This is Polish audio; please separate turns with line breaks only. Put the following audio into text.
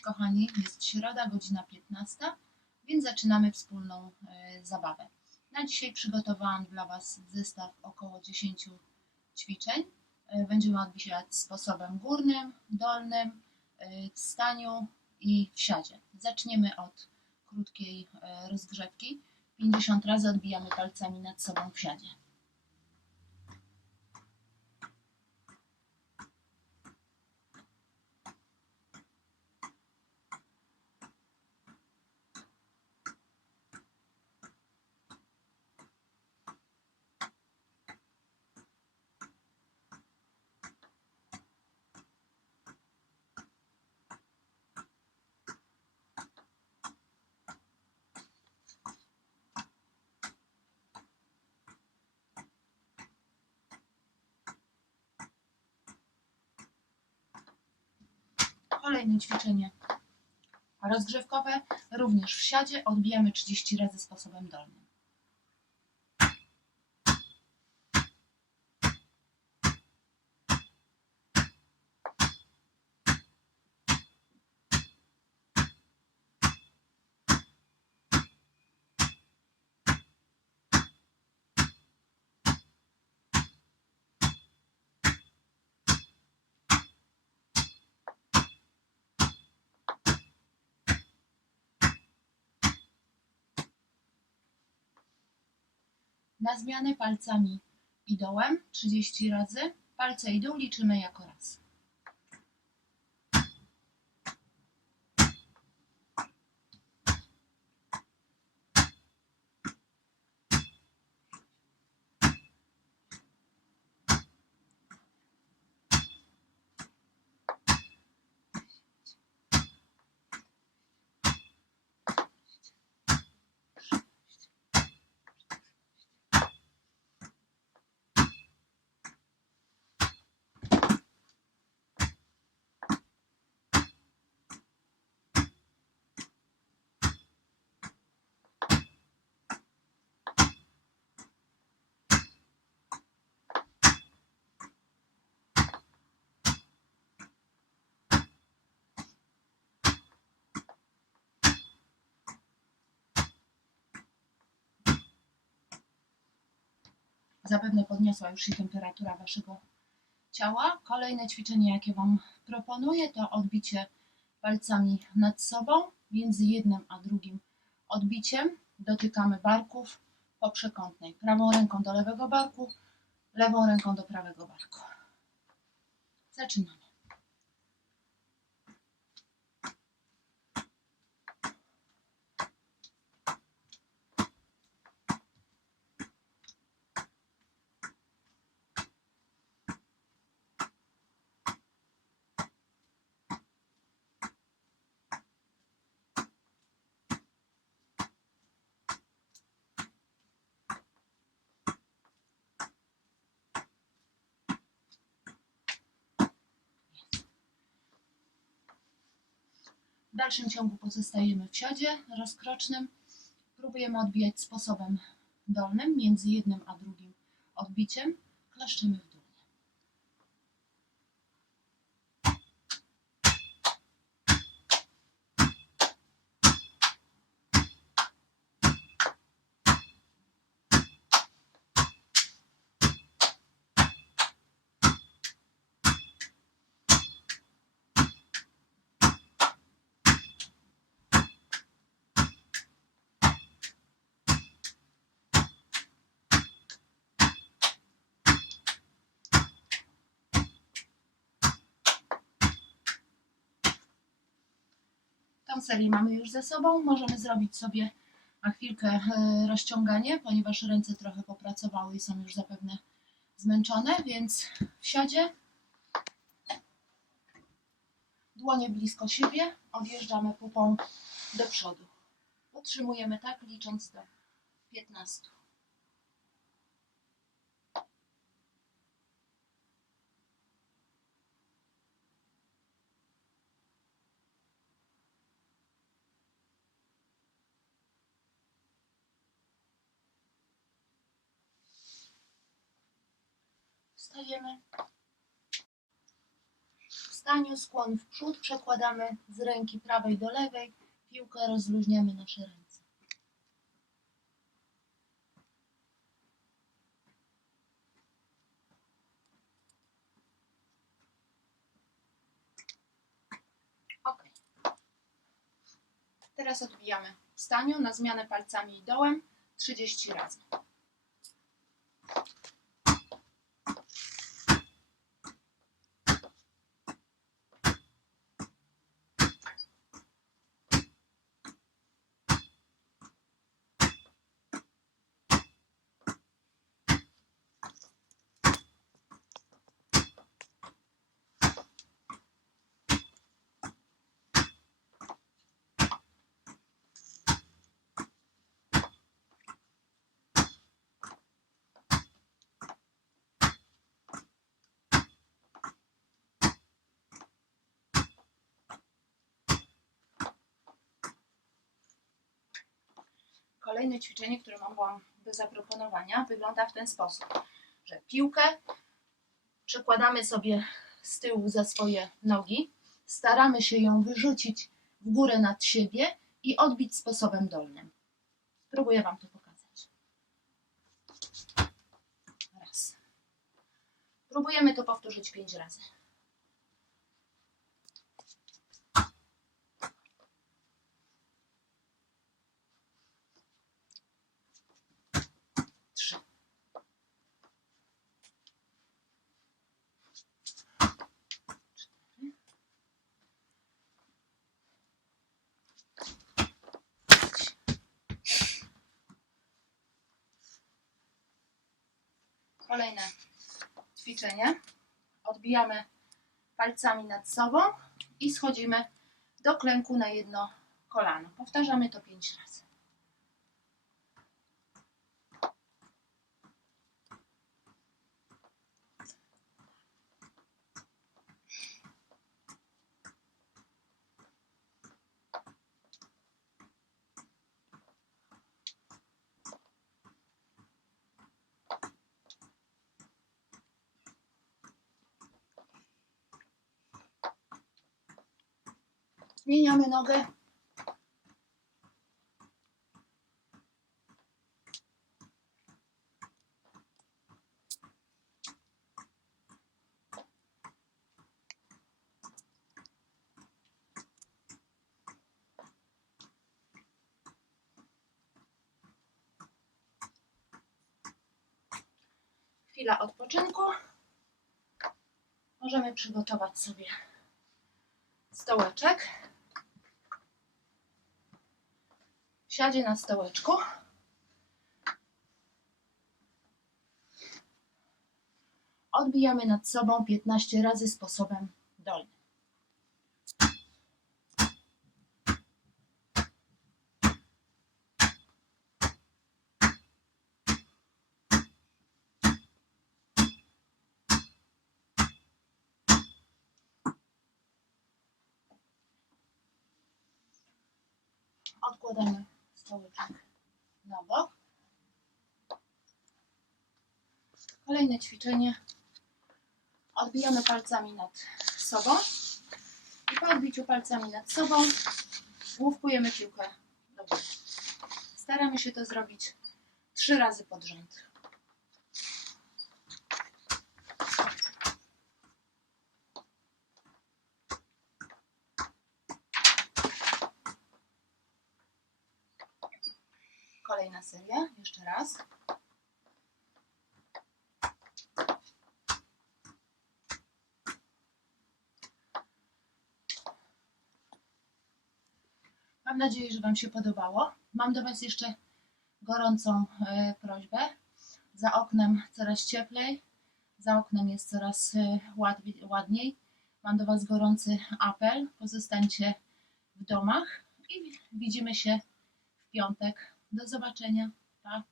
Kochani, jest środa, godzina 15, więc zaczynamy wspólną e, zabawę. Na dzisiaj przygotowałam dla Was zestaw około 10 ćwiczeń. E, Będziemy odbijać sposobem górnym, dolnym, e, w staniu i w siadzie. Zaczniemy od krótkiej rozgrzewki. 50 razy odbijamy palcami nad sobą w siadzie. Kolejne ćwiczenie rozgrzewkowe, również w siadzie, odbijamy 30 razy sposobem dolnym. Na zmianę palcami i dołem 30 razy. Palce i dół liczymy jako raz. Zapewne podniosła już się temperatura Waszego ciała. Kolejne ćwiczenie, jakie Wam proponuję, to odbicie palcami nad sobą. Między jednym a drugim odbiciem dotykamy barków po przekątnej. Prawą ręką do lewego barku, lewą ręką do prawego barku. Zaczynamy. W dalszym ciągu pozostajemy w siadzie rozkrocznym. Próbujemy odbijać sposobem dolnym, między jednym a drugim odbiciem. Klaszczymy Tą serię mamy już ze sobą. Możemy zrobić sobie na chwilkę e, rozciąganie, ponieważ ręce trochę popracowały i są już zapewne zmęczone, więc w siadzie dłonie blisko siebie, odjeżdżamy pupą do przodu. Utrzymujemy tak, licząc do 15. Wstajemy. staniu, skłon w przód, przekładamy z ręki prawej do lewej, piłkę rozluźniamy nasze ręce. Ok. Teraz odbijamy w staniu na zmianę palcami i dołem 30 razy. Kolejne ćwiczenie, które mam Wam do zaproponowania, wygląda w ten sposób, że piłkę przekładamy sobie z tyłu za swoje nogi, staramy się ją wyrzucić w górę nad siebie i odbić sposobem dolnym. Spróbuję Wam to pokazać. Raz. Próbujemy to powtórzyć pięć razy. Kolejne ćwiczenie. Odbijamy palcami nad sobą i schodzimy do klęku na jedno kolano. Powtarzamy to pięć razy. Zmieniamy nogę. Chwila odpoczynku. Możemy przygotować sobie stołeczek. Siadzie na stołeczku. Odbijamy nad sobą 15 razy sposobem dolnym. Odkładamy stołeczek na bok. Kolejne ćwiczenie. Odbijamy palcami nad sobą. I po odbiciu palcami nad sobą główkujemy piłkę do góry. Staramy się to zrobić trzy razy pod rząd. Kolejna seria, jeszcze raz. Mam nadzieję, że Wam się podobało. Mam do Was jeszcze gorącą e, prośbę. Za oknem coraz cieplej, za oknem jest coraz e, ładniej. Mam do Was gorący apel. Pozostańcie w domach i widzimy się w piątek. Do zobaczenia. Pa.